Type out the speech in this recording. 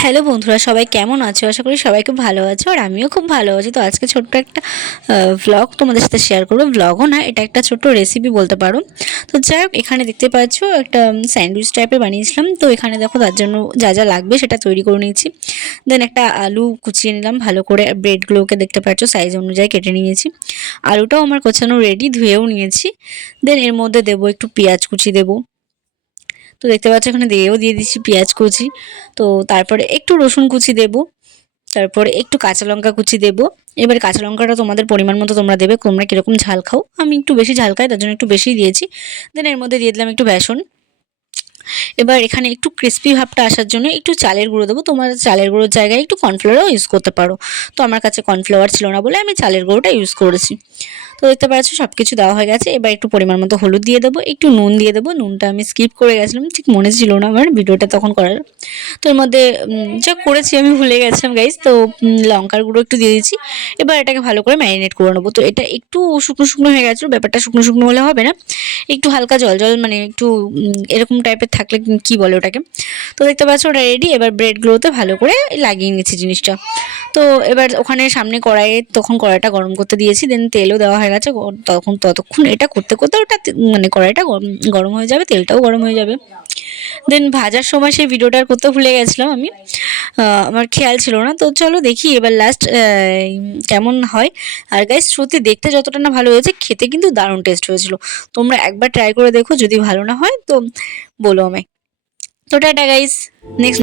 Hello বন্ধুরা, সবাই কেমন আছো? আশা করি সবাই খুব ভালো আছো, আর আমিও খুব ভালো আছি। তো আজকে ছোট্ট একটা ভ্লগ তোমাদের সাথে শেয়ার করবো। ভ্লগও না, এটা একটা ছোট্ট রেসিপি বলতে পারো। তো যাই হোক, এখানে দেখতে পাচ্ছ একটা স্যান্ডউইচ টাইপের বানিয়েছিলাম। তো এখানে দেখো তার জন্য যা যা লাগবে সেটা তৈরি করে নিয়েছি। দেন একটা আলু কুচিয়ে নিলাম ভালো করে, ব্রেডগুলোকে দেখতে পাচ্ছ সাইজ অনুযায়ী কেটে নিয়েছি। আলুটাও আমার কোচানো রেডি, ধুয়েও নিয়েছি। দেন এর মধ্যে দেবো একটু পেঁয়াজ কুচি দেবো। তো দেখতে পাচ্ছ এখানে দিয়ে দিচ্ছি পেঁয়াজ কুচি। তো তারপরে একটু রসুন কুচি দেবো, তারপরে একটু কাঁচা লঙ্কা কুচি দেবো। এবার কাঁচা লঙ্কাটা তোমাদের পরিমাণ মতো তোমরা দেবে, তোমরা কিরকম ঝাল খাও। আমি একটু বেশি ঝাল খাই, তার জন্য একটু বেশি দিয়েছি। দেন এর মধ্যে দিয়ে দিলাম একটু বেসন। এবার এখানে একটু ক্রিস্পি ভাবটা আসার জন্য একটু চালের গুঁড়ো দেবো। তোমার চালের গুঁড়োর জায়গায় একটু কর্নফ্লাওয়ারও ইউজ করতে পারো। তো আমার কাছে কর্নফ্লাওয়ার ছিল না বলে আমি চালের গুঁড়োটা ইউজ করেছি। তো দেখতে পাচ্ছ সব কিছু দেওয়া হয়ে গেছে। এবার একটু পরিমাণ মতো হলুদ দিয়ে দেবো, একটু নুন দিয়ে দেবো। নুনটা আমি স্কিপ করে গেছিলাম, ঠিক মনে ছিল না আমার ভিডিওটা তখন করার। তো এর মধ্যে যা করেছি আমি ভুলে গেছিলাম গাইজ। তো লঙ্কার গুঁড়ো একটু দিয়ে দিচ্ছি। এবার এটাকে ভালো করে ম্যারিনেট করে নেবো। তো এটা একটু শুকনো শুকনো হয়ে গেছিলো, ব্যাপারটা শুকনো শুকনো হলে হবে না, একটু হালকা জল জল মানে একটু এরকম টাইপের থাকলে কি বলে ওটাকে। তো দেখতে পাচ্ছ ওটা রেডি। এবার ব্রেডগুলোতে ভালো করে লাগিয়ে নিচ্ছি জিনিসটা। তো এবার ওখানে সামনে কড়াইয়ে তখন কড়াইটা গরম করতে দিয়েছি। দেন তেলও দেওয়া হয়ে গেছে। ততক্ষণ এটা করতে করতে ওটা মানে কড়াইটা গরম হয়ে যাবে, তেলটাও গরম হয়ে যাবে। দেন ভাজার সময় সেই ভিডিওটা করতে ভুলে গেছিলাম আমি, আমার খেয়াল ছিল না। তো চলো দেখি এবার লাস্ট কেমন হয়। আর গাইস সত্যি দেখতে যতটা না ভালো হয়েছে, খেতে কিন্তু দারুণ টেস্ট হয়েছিল। তোমরা একবার ট্রাই করে দেখো, যদি ভালো না হয় তো বলো আমায়। তো টাটা গাইস, নেক্সট